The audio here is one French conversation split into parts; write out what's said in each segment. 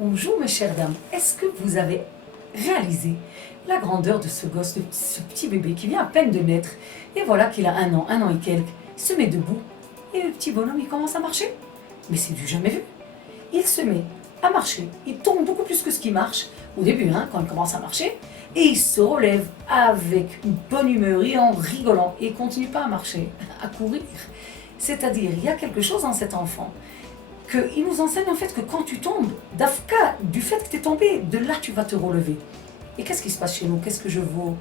Bonjour mes chères dames, est-ce que vous avez réalisé la grandeur de ce gosse, de ce petit bébé qui vient à peine de naître, et voilà qu'il a un an et quelques, il se met debout, et le petit bonhomme il commence à marcher. Mais c'est du jamais vu. Il se met à marcher, il tombe beaucoup plus que ce qui marche, au début quand il commence à marcher, et il se relève avec une bonne humeur et en rigolant, et il continue pas à marcher, à courir. C'est-à-dire, il y a quelque chose dans cet enfant qu'il nous enseigne en fait que quand tu tombes, d'Afka, du fait que tu es tombé, de là tu vas te relever. Et qu'est-ce qui se passe chez nous? Qu'est-ce que je vaux?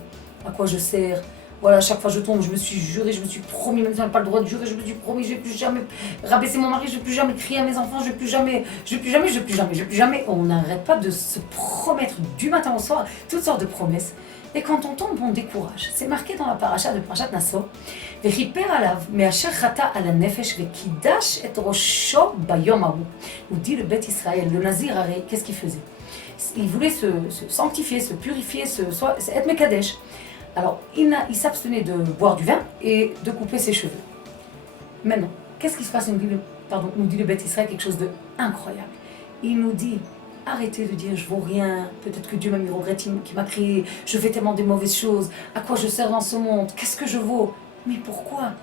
À quoi je sers? Voilà, chaque fois que je tombe, je me suis juré, je me suis promis, même si je n'ai pas le droit de jurer, je me suis promis, je ne vais plus jamais rabaisser mon mari, je ne vais plus jamais crier à mes enfants, je ne vais plus jamais, je ne vais plus jamais, je ne vais plus jamais, je ne vais plus jamais. On n'arrête pas de se promettre du matin au soir toutes sortes de promesses. Et quand on tombe, on décourage. C'est marqué dans la paracha de Parashat Naso. Vechiper alav, me'asher chata ala nefesh, vekidash et rosho bayom hahu. Nous dit le Beth Israël, le Nazir, qu'est-ce qu'il faisait? Il voulait se sanctifier, se purifier, être Mekadesh. Alors, il s'abstenait de boire du vin et de couper ses cheveux. Maintenant, qu'est-ce qui se passe? Nous dit le Beth Israël quelque chose d'incroyable. Il nous dit, arrêtez de dire je vaux rien, peut-être que Dieu m'a mis regrette, qui m'a créé, je fais tellement de mauvaises choses, à quoi je sers dans ce monde, qu'est-ce que je vaux? Mais pourquoi?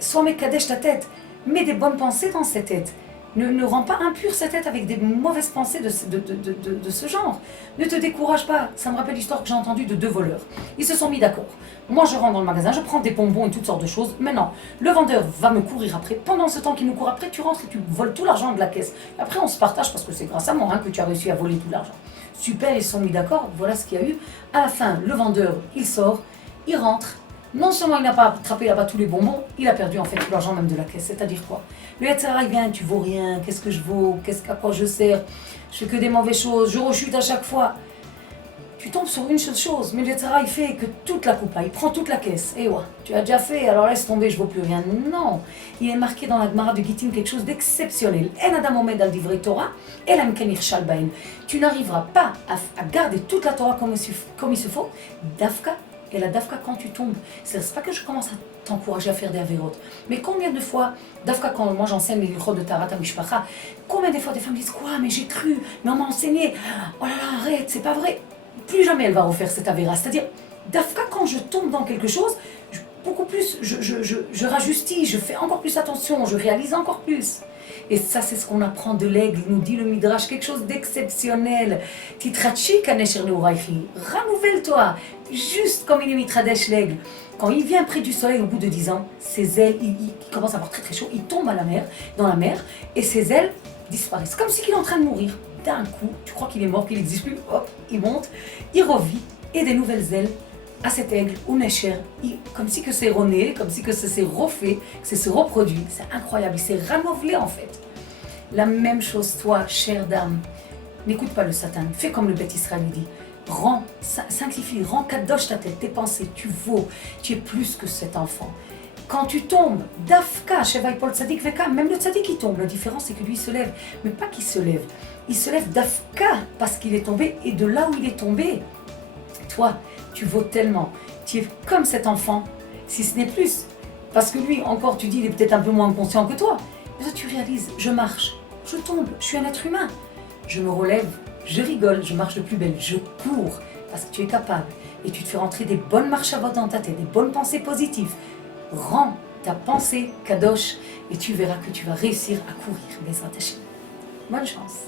Sois Mekadesh ta tête, mets des bonnes pensées dans cette tête. Ne rends pas impure cette tête avec des mauvaises pensées de ce genre. Ne te décourage pas. Ça me rappelle l'histoire que j'ai entendue de deux voleurs. Ils se sont mis d'accord. Moi, je rentre dans le magasin, je prends des bonbons et toutes sortes de choses. Maintenant, le vendeur va me courir après. Pendant ce temps qu'il nous court après, tu rentres et tu voles tout l'argent de la caisse. Et après, on se partage parce que c'est grâce à moi que tu as réussi à voler tout l'argent. Super, ils se sont mis d'accord. Voilà ce qu'il y a eu. À la fin, le vendeur, il sort, il rentre. Non seulement il n'a pas attrapé là-bas tous les bonbons, il a perdu en fait tout l'argent même de la caisse. C'est-à-dire quoi? Le Yetzirah, il vient, tu vaux rien, qu'est-ce que je vaux, à quoi je sers, je fais que des mauvaises choses, je rechute à chaque fois. Tu tombes sur une seule chose, mais le Yetzirah, il fait que toute la coupa, il prend toute la caisse. Et ouais, tu as déjà fait, alors laisse tomber, je vaux plus rien. Non, il est marqué dans la Gemara de Gittin quelque chose d'exceptionnel. En Adam Omed al Divrei Torah, Elam Ken Irshal Baen. Tu n'arriveras pas à garder toute la Torah comme il se faut, d'Afka. Et la dafka quand tu tombes, c'est pas que je commence à t'encourager à faire des avérotes, mais combien de fois, dafka quand moi j'enseigne les lichot de Tarat Mishpacha, combien de fois des femmes disent quoi, mais j'ai cru, mais on m'a enseigné, oh là là arrête, c'est pas vrai, plus jamais elle va refaire cette avéra, c'est-à-dire dafka quand je tombe dans quelque chose, beaucoup plus, je rajustis, je fais encore plus attention, je réalise encore plus. Et ça, c'est ce qu'on apprend de l'aigle, nous dit le Midrash, quelque chose d'exceptionnel. Titrachi kanesher neuraichi, renouvelle-toi, juste comme il est mitradesh l'aigle. Quand il vient près du soleil au bout de 10 ans, ses ailes, il commence à avoir très très chaud, il tombe dans la mer, et ses ailes disparaissent, comme si il est en train de mourir. D'un coup, tu crois qu'il est mort, qu'il n'existe plus, hop, il monte, il revit, et des nouvelles ailes à cet aigle, ou Nesher, comme si que c'est rené, comme si que ça s'est refait, que ça se reproduit. C'est incroyable, il s'est renouvelé en fait. La même chose, toi, chère dame, n'écoute pas le Satan, fais comme le Beth Israël dit. Sanctifie, rends kadosh ta tête, tes pensées, tu vaux, tu es plus que cet enfant. Quand tu tombes, dafka, Sheva Paul Tzadik Veka, même le Tzadik il tombe, la différence c'est que lui il se lève, mais pas qu'il se lève, il se lève dafka parce qu'il est tombé, et de là où il est tombé, toi, tu vaux tellement, tu es comme cet enfant, si ce n'est plus, parce que lui, encore, tu dis, il est peut-être un peu moins conscient que toi, mais toi tu réalises, je marche, je tombe, je suis un être humain, je me relève, je rigole, je marche de plus belle, je cours, parce que tu es capable, et tu te fais rentrer des bonnes marches à vote dans ta tête, des bonnes pensées positives, rends ta pensée kadosh, et tu verras que tu vas réussir à courir, Bezrat Hashem. Bonne chance.